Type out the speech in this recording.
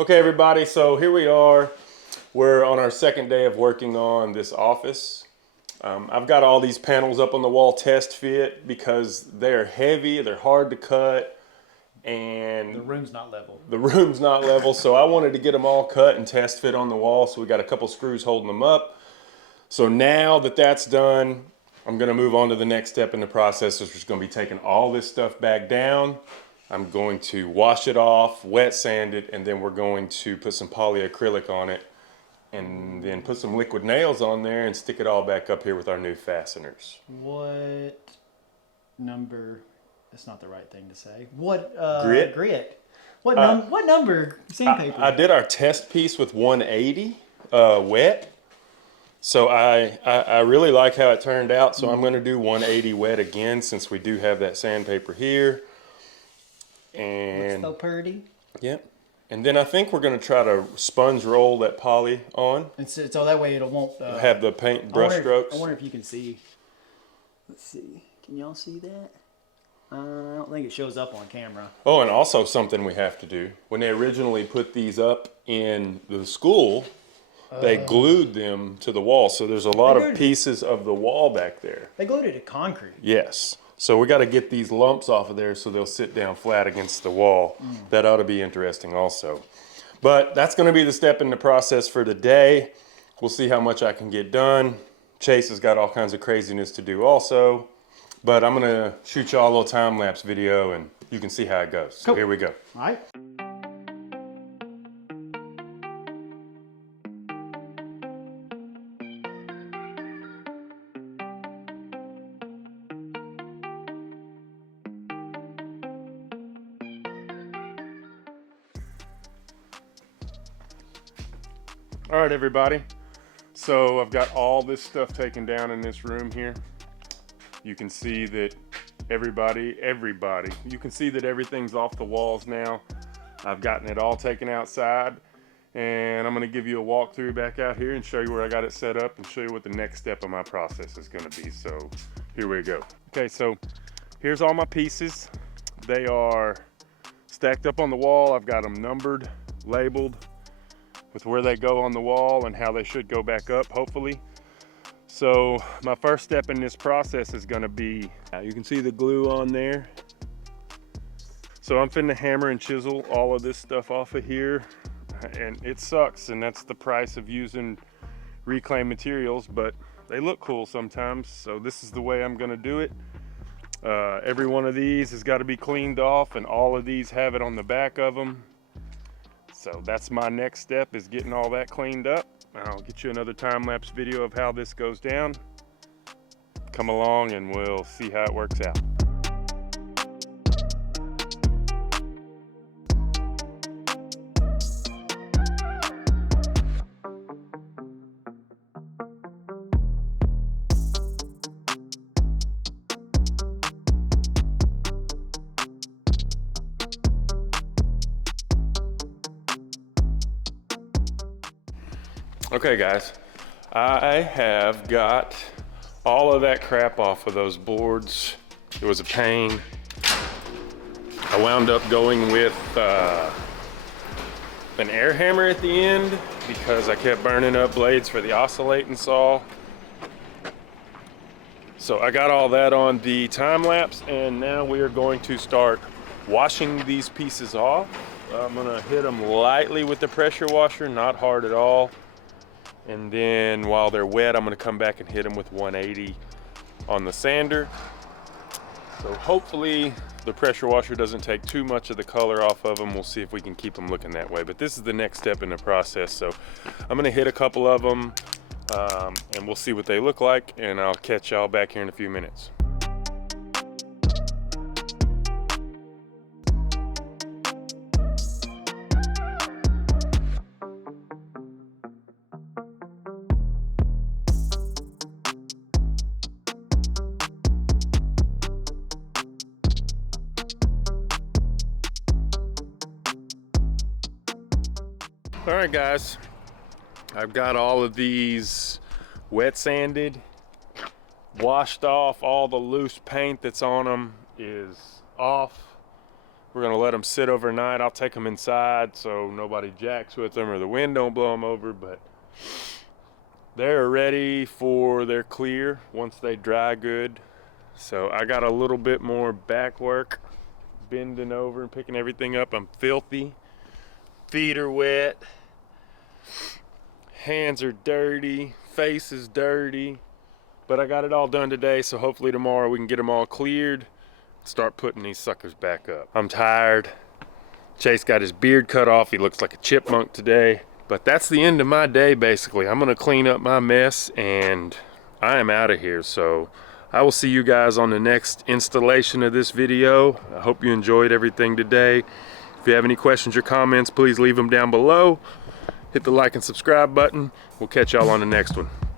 Okay, everybody, so here we are. We're on our second day of working on this office. I've got all these panels up on the wall test fit because they're heavy, they're hard to cut, and the room's not level. The room's not level, so I wanted to get them all cut and test fit on the wall, so we got a couple screws holding them up. So now that that's done, I'm gonna move on to the next step in the process, which is gonna be taking all this stuff back down. I'm going to wash it off, wet sand it, and then we're going to put some polyacrylic on it and then put some liquid nails on there and stick it all back up here with our new fasteners. What number? That's not the right thing to say. What grit? What number sandpaper? I did our test piece with 180 wet. So I really like how it turned out. So I'm going to do 180 wet again since we do have that sandpaper here. And looks so pretty. Yep. And then I think we're going to try to sponge roll that poly on. And so that way it won't have the paint brush strokes. I wonder if you can see. Let's see. Can y'all see that? I don't think it shows up on camera. Oh, and also something we have to do. When they originally put these up in the school, they glued them to the wall. So there's a lot of pieces of the wall back there. They glued it to concrete. Yes. So we got to get these lumps off of there so they'll sit down flat against the wall. That ought to be interesting also. But that's going to be the step in the process for today. We'll see how much I can get done. Chase has got all kinds of craziness to do also. But I'm going to shoot y'all a little time-lapse video and you can see how it goes. So here we go. All right. All right, everybody. So I've got all this stuff taken down in this room here. You can see that everybody, you can see that everything's off the walls now. I've gotten it all taken outside and I'm gonna give you a walkthrough back out here and show you where I got it set up and show you what the next step of my process is gonna be. So here we go. Okay, so here's all my pieces. They are stacked up on the wall. I've got them numbered, labeled with where they go on the wall and how they should go back up, hopefully. So my first step in this process is gonna be, you can see the glue on there. So I'm finna hammer and chisel all of this stuff off of here. And it sucks, and that's the price of using reclaimed materials, but they look cool sometimes. So this is the way I'm gonna do it. Every one of these has gotta be cleaned off, and all of these have it on the back of them. So that's my next step, is getting all that cleaned up. I'll get you another time-lapse video of how this goes down. Come along and we'll see how it works out. Okay guys, I have got all of that crap off of those boards. It was a pain. I wound up going with an air hammer at the end because I kept burning up blades for the oscillating saw. So I got all that on the time lapse, and now we are going to start washing these pieces off. I'm gonna hit them lightly with the pressure washer, not hard at all. And then while they're wet, I'm gonna come back and hit them with 180 on the sander. So hopefully the pressure washer doesn't take too much of the color off of them. We'll see if we can keep them looking that way. But this is the next step in the process. So I'm gonna hit a couple of them and we'll see what they look like, and I'll catch y'all back here in a few minutes. All right guys, I've got all of these wet sanded, washed off. All the loose paint that's on them is off. We're gonna let them sit overnight. I'll take them inside so nobody jacks with them or the wind don't blow them over, but they're ready for their clear once they dry good. So I got a little bit more back work, bending over and picking everything up. I'm filthy, feet are wet, hands are dirty, face is dirty, but I got it all done today, so hopefully tomorrow we can get them all cleared, start putting these suckers back up. I'm tired. Chase got his beard cut off. He looks like a chipmunk today. But that's the end of my day, basically. I'm gonna clean up my mess and I am out of here. So I will see you guys on the next installation of this video. I hope you enjoyed everything today. If you have any questions or comments, please leave them down below. Hit the like and subscribe button. We'll catch y'all on the next one.